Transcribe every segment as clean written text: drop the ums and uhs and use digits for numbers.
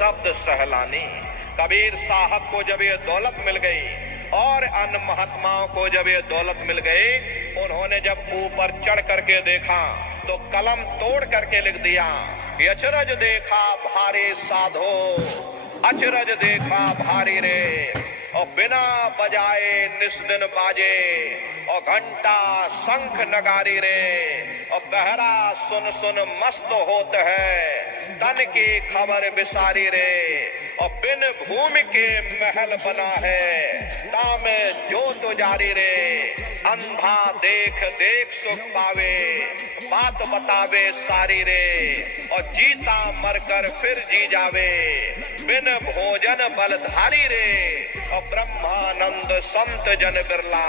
शब्द सहलानी। कबीर साहब को जब ये दौलत मिल गई और अन्य महात्माओं को जब ये दौलत मिल गई, उन्होंने जब ऊपर चढ़ करके देखा तो कलम तोड़ करके लिख दिया, अचरज देखा भारी साधो, अचरज देखा भारी रे, और बिना बजाए निस्दिन बाजे, और घंटा शंख नगारी रे, और बहरा सुन सुन मस्त होत है, तन की खबर बिसारी रे, और बिन भूमि के महल बना है, तामे जो तो जारी रे, अंधा देख देख सुख पावे, बात बतावे सारी रे, और जीता मरकर फिर जी जावे, बिन भोजन बलधारी रे, और ब्रह्मानंद संत जन बिरला,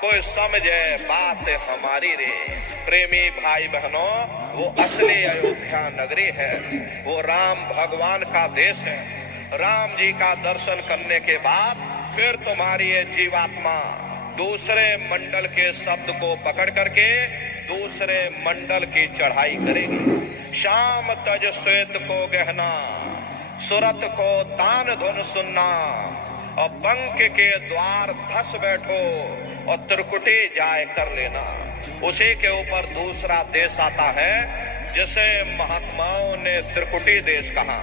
कोई समझे बात हमारी रे। प्रेमी भाई बहनों, वो असली अयोध्या नगरी है, वो राम भगवान का देश है। राम जी का दर्शन करने के बाद फिर तुम्हारी ये जीवात्मा दूसरे मंडल के शब्द को पकड़ करके दूसरे मंडल की चढ़ाई करेगी। शाम तज श्वेत को गहना, सुरत को तान धुन सुनना, और पंख के द्वार धस बैठो, और त्रिकुटी जाए कर लेना। उसी के ऊपर दूसरा देश आता है जिसे महात्माओं ने त्रिकुटी देश कहा।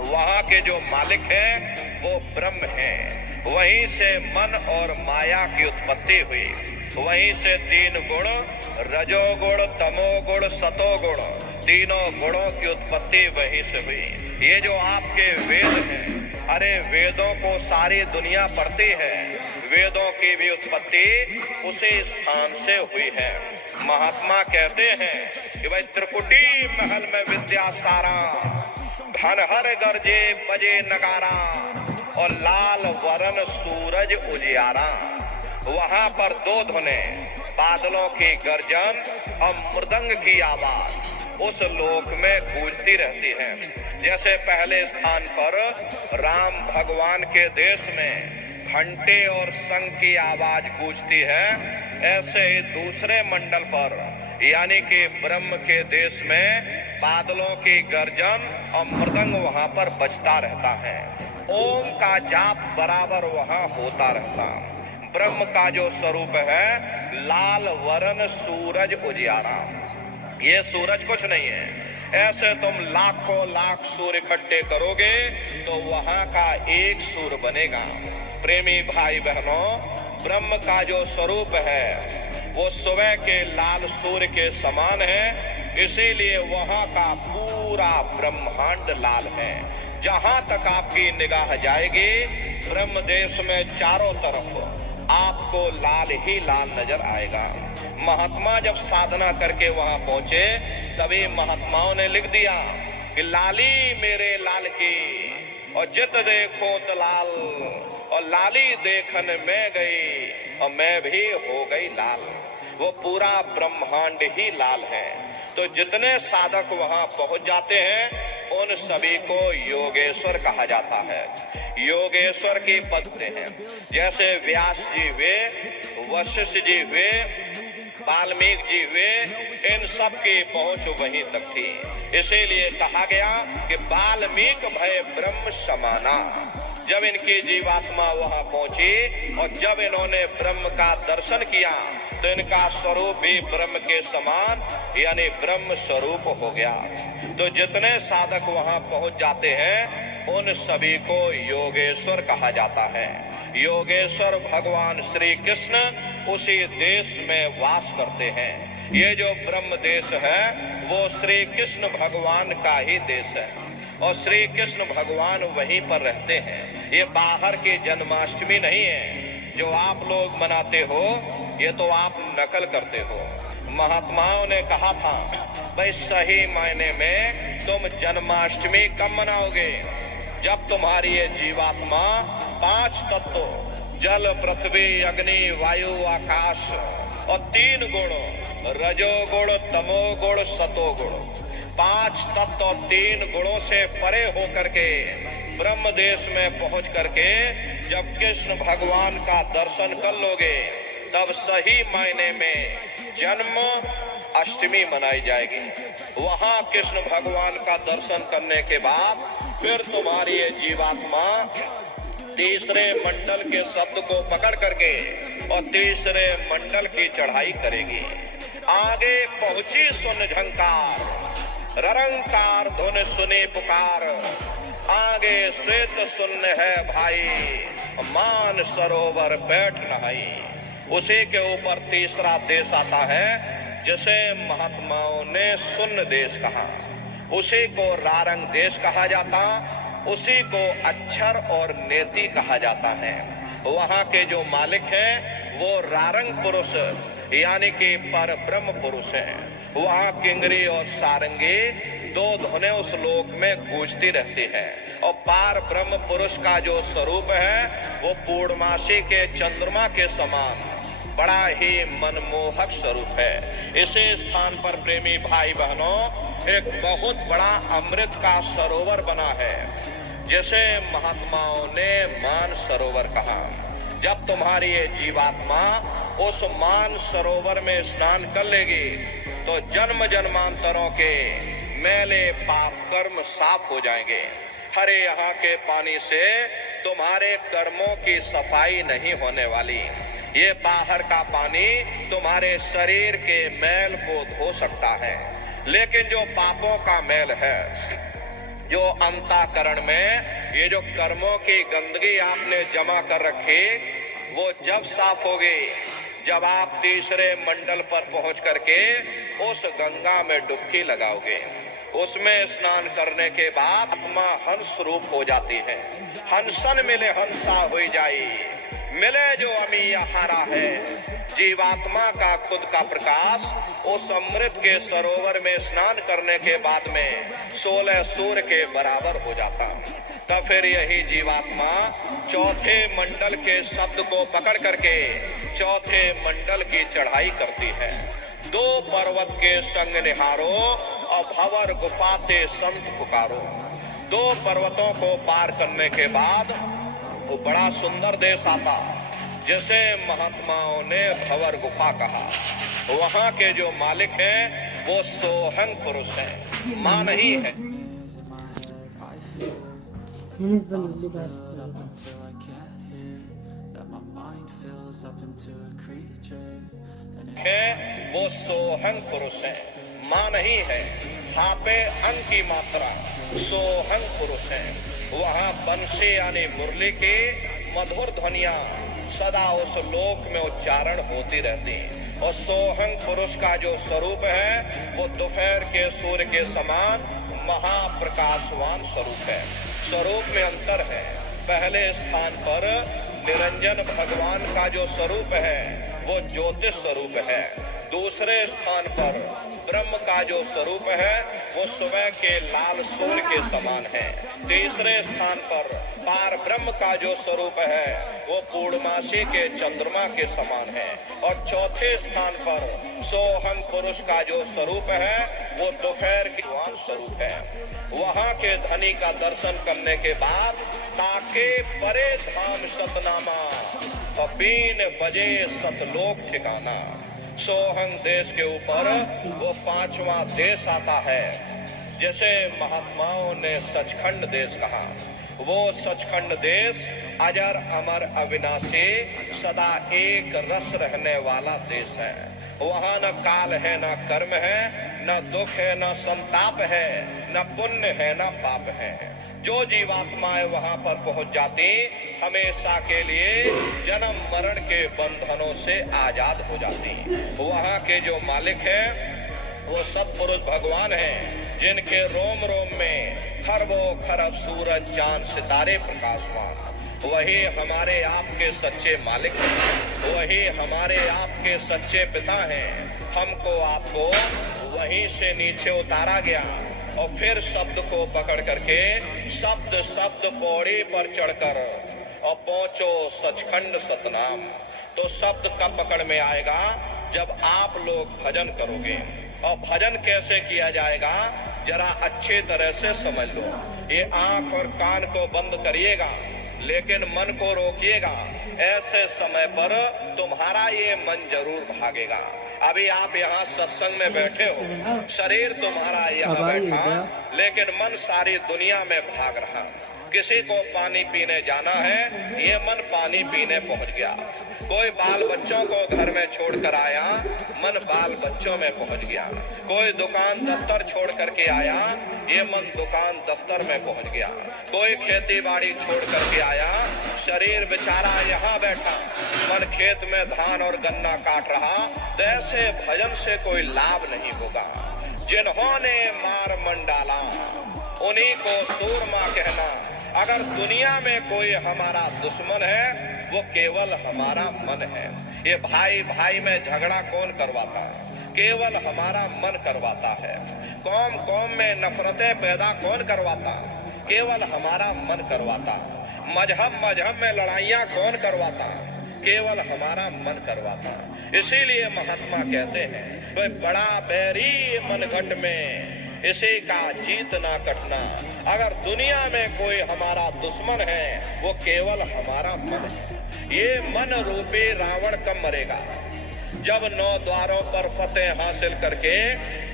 वहां के जो मालिक हैं वो ब्रह्म हैं। वहीं से मन और माया की उत्पत्ति हुई। वहीं से तीन गुण, रजोगुण, तमोगुण, सतोगुण, तीनों गुणों की उत्पत्ति वहीं से हुई। ये जो आपके वेद हैं, अरे वेदों को सारी दुनिया पढ़ती है, वेदों की भी उत्पत्ति उसी स्थान से हुई है। महात्मा कहते हैं कि भाई त्रिकुटी महल में विद्या सारा, धन हर गरजे बजे नगारा, और लाल वरन सूरज उजियारा। वहां पर दो धुने, बादलों की गर्जन और मृदंग की आवाज उस लोक में गूंजती रहती है। जैसे पहले स्थान पर राम भगवान के देश में घंटे और शंख की आवाज गूंजती है, ऐसे ही दूसरे मंडल पर यानी कि ब्रह्म के देश में बादलों की गर्जन और मृदंग वहां पर बजता रहता है। ओम का जाप बराबर वहां होता रहता। ब्रह्म का जो स्वरूप है लाल वरण सूरज उजियारा। ये सूरज कुछ नहीं है। ऐसे तुम लाखों लाख सूर्य इकट्ठे करोगे तो वहां का एक सूर्य बनेगा। प्रेमी भाई बहनों, ब्रह्म का जो स्वरूप है वो सुबह के लाल सूर्य के समान है, इसीलिए वहां का पूरा ब्रह्मांड लाल है। जहां तक आपकी निगाह जाएगी ब्रह्म देश में चारों तरफ आपको लाल ही लाल नजर आएगा। महात्मा जब साधना करके वहां पहुंचे तभी महात्माओं ने लिख दिया कि लाली मेरे लाल की, और जित देखो तो लाल, और लाली देखन में गई और मैं भी हो गई लाल। वो पूरा ब्रह्मांड ही लाल है। तो जितने साधक वहां पहुंच जाते हैं उन सभी को योगेश्वर कहा जाता है। योगेश्वर की पद्धति हैं, जैसे व्यास जी वे, वशिष्ठ जी वे, वाल्मीकि जी वे, इन सब की पहुंच वहीं तक थी। इसीलिए कहा गया कि वाल्मीकि भय ब्रह्म समाना। जब इनकी जीवात्मा वहां पहुंची और जब इन्होंने ब्रह्म का दर्शन किया तो इनका स्वरूप भी ब्रह्म के समान यानी ब्रह्म स्वरूप हो गया। तो जितने साधक वहां पहुंच जाते हैं उन सभी को योगेश्वर कहा जाता है। योगेश्वर भगवान श्री कृष्ण उसी देश में वास करते हैं। ये जो ब्रह्म देश है वो श्री कृष्ण भगवान का ही देश है और श्री कृष्ण भगवान वहीं पर रहते हैं। ये बाहर की जन्माष्टमी नहीं है जो आप लोग मनाते हो, ये तो आप नकल करते हो। महात्माओं ने कहा था भाई सही मायने में तुम जन्माष्टमी कब मनाओगे? जब तुम्हारी ये जीवात्मा 5 तत्व जल पृथ्वी अग्नि वायु आकाश और 3 गुण रजोगुण तमोगुण सतोगुण 5 तत्व और 3 गुणों से परे होकर के ब्रह्म देश में पहुंच करके जब कृष्ण भगवान का दर्शन कर लोगे तब सही मायने में जन्म अष्टमी मनाई जाएगी। वहां कृष्ण भगवान का दर्शन करने के बाद फिर तुम्हारी ये जीवात्मा तीसरे मंडल के शब्द को पकड़ करके और तीसरे मंडल की चढ़ाई करेगी। आगे पहुंची सुन झंकार, ररंकार धुन सुने पुकार, आगे श्वेत सुन्न है भाई, मान सरोवर बैठ नहाई। उसी के ऊपर तीसरा देश आता है जिसे महात्माओं ने सुन्न देश कहा, उसी को रारंग देश कहा जाता, उसी को अक्षर और नेति कहा जाता है। वहाँ के जो मालिक हैं वो रारंग पुरुष यानी कि पर ब्रह्म पुरुष हैं। वहाँ किंगरी और सारंगी दो धुनें उस लोक में गूंजती रहती है और पार ब्रह्म पुरुष का जो स्वरूप है वो पूर्णमासी के चंद्रमा के समान बड़ा ही मनमोहक स्वरूप है। इसी स्थान पर प्रेमी भाई बहनों एक बहुत बड़ा अमृत का सरोवर बना है जिसे महात्माओं ने मान सरोवर कहा। जब तुम्हारी ये जीवात्मा उस मान सरोवर में स्नान कर लेगी तो जन्म जन्मांतरों के मैले पाप कर्म साफ हो जाएंगे। हरे यहाँ के पानी से तुम्हारे कर्मों की सफाई नहीं होने वाली। ये बाहर का पानी तुम्हारे शरीर के मैल को धो सकता है, लेकिन जो पापों का मैल है, जो अंतःकरण में ये जो कर्मों की गंदगी आपने जमा कर रखी, वो जब साफ होगी जब आप तीसरे मंडल पर पहुंच करके उस गंगा में डुबकी लगाओगे। उसमें स्नान करने के बाद आत्मा हंस रूप हो जाती है। हंसन मिले हंसा हुई जाई, मिले जो अमी हारा है। जीवात्मा का खुद का प्रकाश उस अमृत के सरोवर में स्नान करने के बाद में 16 सूर्य के बराबर हो जाता। तब फिर यही जीवात्मा चौथे मंडल के शब्द को पकड़ करके चौथे मंडल की चढ़ाई करती है। 2 पर्वत के संग निहारो और भंवर गुफाते संत पुकारो। 2 पर्वतों को पार करने के बाद वो बड़ा सुंदर देश आता जिसे महात्माओं ने भंवर गुफा कहा। वहाँ के जो मालिक हैं वो सोहंग पुरुष हैं, मां नहीं है। वो सोहंग पुरुष है, मां नहीं है। हापे अंग की मात्रा सोहंग पुरुष है। वहाँ बंशी यानी मुरली की मधुर ध्वनिया सदा उस लोक में उच्चारण होती रहती। और सोहंग पुरुष का जो स्वरूप है वो दोपहर के सूर्य के समान महाप्रकाशवान स्वरूप है। स्वरूप में अंतर है। पहले स्थान पर निरंजन भगवान का जो स्वरूप है वो ज्योतिष स्वरूप है। दूसरे स्थान पर ब्रह्म का जो स्वरूप है वो सुबह के लाल सूर्य के समान है। तीसरे स्थान पर पार ब्रह्म का जो स्वरूप है वो पूर्णमासी के चंद्रमा के समान है। और चौथे स्थान पर सोहंग पुरुष का जो स्वरूप है वो दोपहर के स्वरूप है। वहाँ के धनी का दर्शन करने के बाद ताके परे धाम सतनामा, बीन बजे सतलोक ठिकाना। सोहंग देश के ऊपर वो 5वां देश आता है जैसे महात्माओं ने सचखंड देश कहा। वो सचखंड देश अजर अमर अविनाशी सदा एक रस रहने वाला देश है। वहाँ न काल है, न कर्म है, न दुख है, न संताप है, न पुण्य है, न पाप है। जो जीवात्माएं वहां पर पहुंच जाती हमेशा के लिए जन्म मरण के बंधनों से आजाद हो जाती। वहां के जो मालिक हैं वो सत्पुरुष भगवान हैं जिनके रोम रोम में खरबों खरब सूरज चांद सितारे प्रकाशमान। वही हमारे आपके सच्चे मालिक हैं, वही हमारे आपके सच्चे पिता हैं। हमको आपको वहीं से नीचे उतारा गया और फिर शब्द को पकड़ करके शब्द शब्द पौड़ी पर चढ़कर और पहुंचो सचखंड सतनाम। तो शब्द कब पकड़ में आएगा? जब आप लोग भजन करोगे। और भजन कैसे किया जाएगा जरा अच्छे तरह से समझ लो। ये आंख और कान को बंद करिएगा लेकिन मन को रोकिएगा। ऐसे समय पर तुम्हारा ये मन जरूर भागेगा। अभी आप यहाँ सत्संग में बैठे हो, शरीर तुम्हारा यहाँ बैठा, लेकिन मन सारी दुनिया में भाग रहा। किसी को पानी पीने जाना है, ये मन पानी पीने पहुंच गया। कोई बाल बच्चों को घर में छोड़कर आया, मन बाल बच्चों में पहुंच गया। कोई दुकान दफ्तर छोड़ करके आया, ये मन दुकान दफ्तर में पहुंच गया। कोई खेती बाड़ी छोड़ करके आया, शरीर बेचारा यहाँ बैठा, मन खेत में धान और गन्ना काट रहा। तो ऐसे भजन से कोई लाभ नहीं होगा। जिन्होंने मार मन डाला, उन्हीं को सूरमा कहना। अगर दुनिया में कोई हमारा दुश्मन है, वो केवल हमारा मन है। ये भाई भाई में झगड़ा कौन करवाता है? केवल हमारा मन करवाता है। कौम कौम में नफरतें पैदा कौन करवाता? केवल हमारा मन करवाता। मजहब मजहब में लड़ाइयाँ कौन करवाता? केवल हमारा मन करवाता। इसीलिए महात्मा कहते हैं, वह बड़ा बैरी मनघट में, इसी का जीत ना कटना। अगर दुनिया में कोई हमारा दुश्मन है, वो केवल हमारा मन है। ये मन रूपी रावण कब मरेगा? जब 9 द्वारों पर फतेह हासिल करके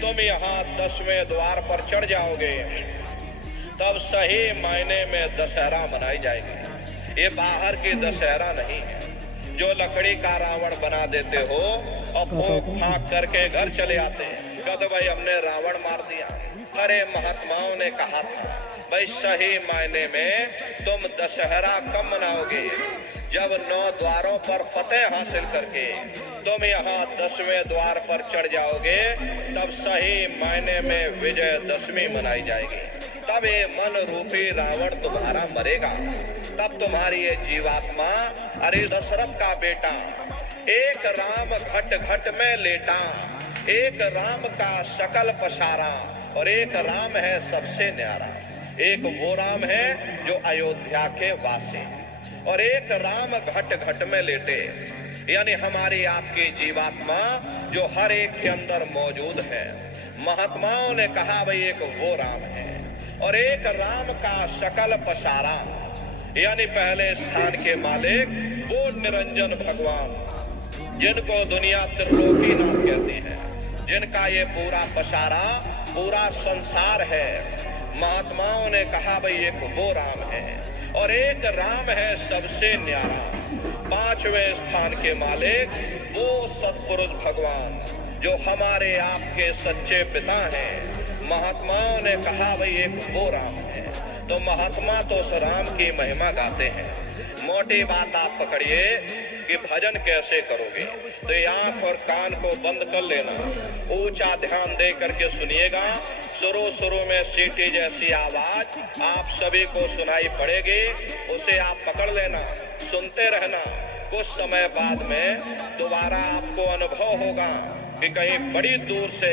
तुम यहाँ 10वें द्वार पर चढ़ जाओगे, तब सही मायने में दशहरा मनाई जाएगी। ये बाहर की दशहरा नहीं है, जो लकड़ी का रावण बना देते हो और फूंक फांक करके घर चले आते हैं। कहते भाई हमने रावण मार दिया। अरे महात्माओं ने कहा था, भाई सही मायने में तुम दशहरा कब मनाओगे? जब 9 द्वारों पर फतेह हासिल करके तुम यहाँ 10वें द्वार पर चढ़ जाओगे, तब सही मायने में विजयदशमी मनाई जाएगी। तब ये मन रूपी रावण तुम्हारा मरेगा। तब तुम्हारी ये जीवात्मा, अरे दशरथ का बेटा, एक राम घट घट में लेटा, एक राम का सकल पसारा, और एक राम है सबसे न्यारा। एक वो राम है जो अयोध्या के वासी, और एक राम घट घट में लेटे, यानी हमारी आपकी जीवात्मा जो हर एक के अंदर मौजूद है। महात्माओं ने कहा भाई एक वो राम है, और एक राम का सकल पसारा, यानी पहले स्थान के मालिक वो निरंजन भगवान, जिनको दुनिया त्रिलोकीनाथ कहती है, जिनका ये पूरा पसारा पूरा संसार है। महात्माओं ने कहा भाई एक वो राम है, और एक राम है सबसे न्यारा, 5वें स्थान के मालिक वो सतपुरुष भगवान, जो हमारे आपके सच्चे पिता हैं। महात्माओं ने कहा भाई एक वो राम है। तो महात्मा तो उस राम की महिमा गाते हैं। मोटी बात आप पकड़िए कि भजन कैसे करोगे, तो आंख और कान को बंद कर लेना, ऊंचा ध्यान दे करके सुनिएगा। शुरू में सीटी जैसी आवाज आप सभी को सुनाई पड़ेगी, उसे आप पकड़ लेना, सुनते रहना। कुछ समय बाद में दोबारा आपको अनुभव होगा कि कहीं बड़ी दूर से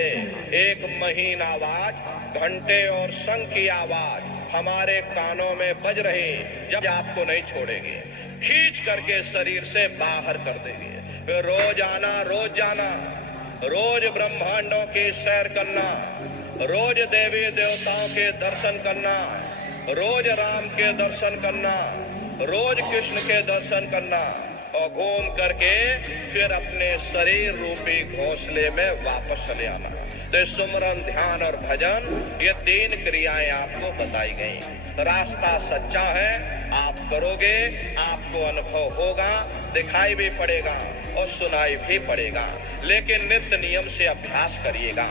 एक महीन आवाज, घंटे और शंख की आवाज हमारे कानों में बज रही, जब आपको नहीं छोड़ेगी, खींच करके शरीर से बाहर कर देगी। रोज आना, रोज जाना, रोज ब्रह्मांडों की सैर करना, रोज देवी देवताओं के दर्शन करना, रोज राम के दर्शन करना, रोज कृष्ण के दर्शन करना, और घूम करके फिर अपने शरीर रूपी घोंसले में वापस चले आना। तो सुमरन, ध्यान और भजन, ये 3 क्रियाएं आपको बताई गई। रास्ता सच्चा है, आप करोगे, आपको अनुभव होगा, दिखाई भी पड़ेगा और सुनाई भी पड़ेगा। लेकिन नित्य नियम से अभ्यास करिएगा,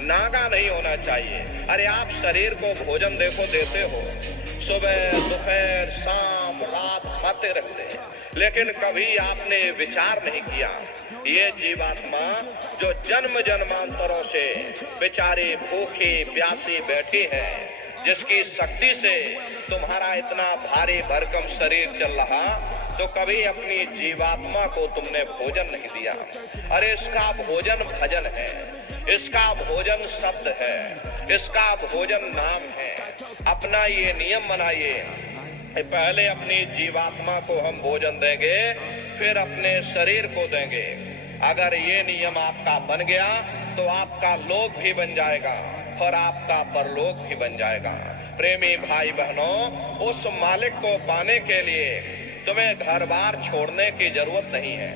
नागा नहीं होना चाहिए। अरे आप शरीर को भोजन देखो देते हो, सुबह दोपहर शाम रात खाते रहते हैं, लेकिन कभी आपने विचार नहीं किया ये जीवात्मा जो जन्म जन्मांतरों से बेचारी भूखी प्यासी बैठी है, जिसकी शक्ति से तुम्हारा इतना भारी भरकम शरीर चल रहा, तो कभी अपनी जीवात्मा को तुमने भोजन नहीं दिया। अरे इसका भोजन भजन है, इसका भोजन शब्द है, इसका भोजन नाम है। अपना ये नियम बनाइए, पहले अपनी जीवात्मा को हम भोजन देंगे, फिर अपने शरीर को देंगे। अगर ये नियम आपका बन गया तो आपका लोक भी बन जाएगा और आपका परलोक भी बन जाएगा। प्रेमी भाई बहनों, उस मालिक को पाने के लिए तुम्हें घर बार छोड़ने की जरूरत नहीं है।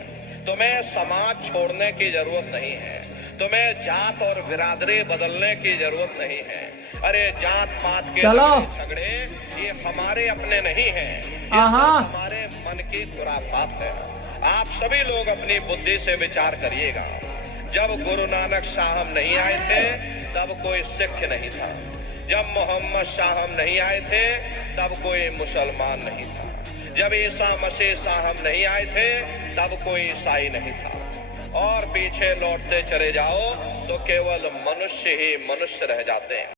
तुम्हें समाज छोड़ने की जरूरत नहीं है, तुम्हें जात और बिरादरी बदलने की जरूरत नहीं है। अरे जात पात के झगड़े ये हमारे अपने नहीं हैं, ये सब हमारे मन की खुराफात है। आप सभी लोग अपनी बुद्धि से विचार करिएगा। जब गुरु नानक साहब नहीं आए थे तब कोई सिख नहीं था, जब मोहम्मद साहब नहीं आए थे तब कोई मुसलमान नहीं था, जब ईसा मसीह साहब नहीं आए थे तब कोई ईसाई नहीं था। और पीछे लौटते चले जाओ तो केवल मनुष्य ही मनुष्य रह जाते हैं।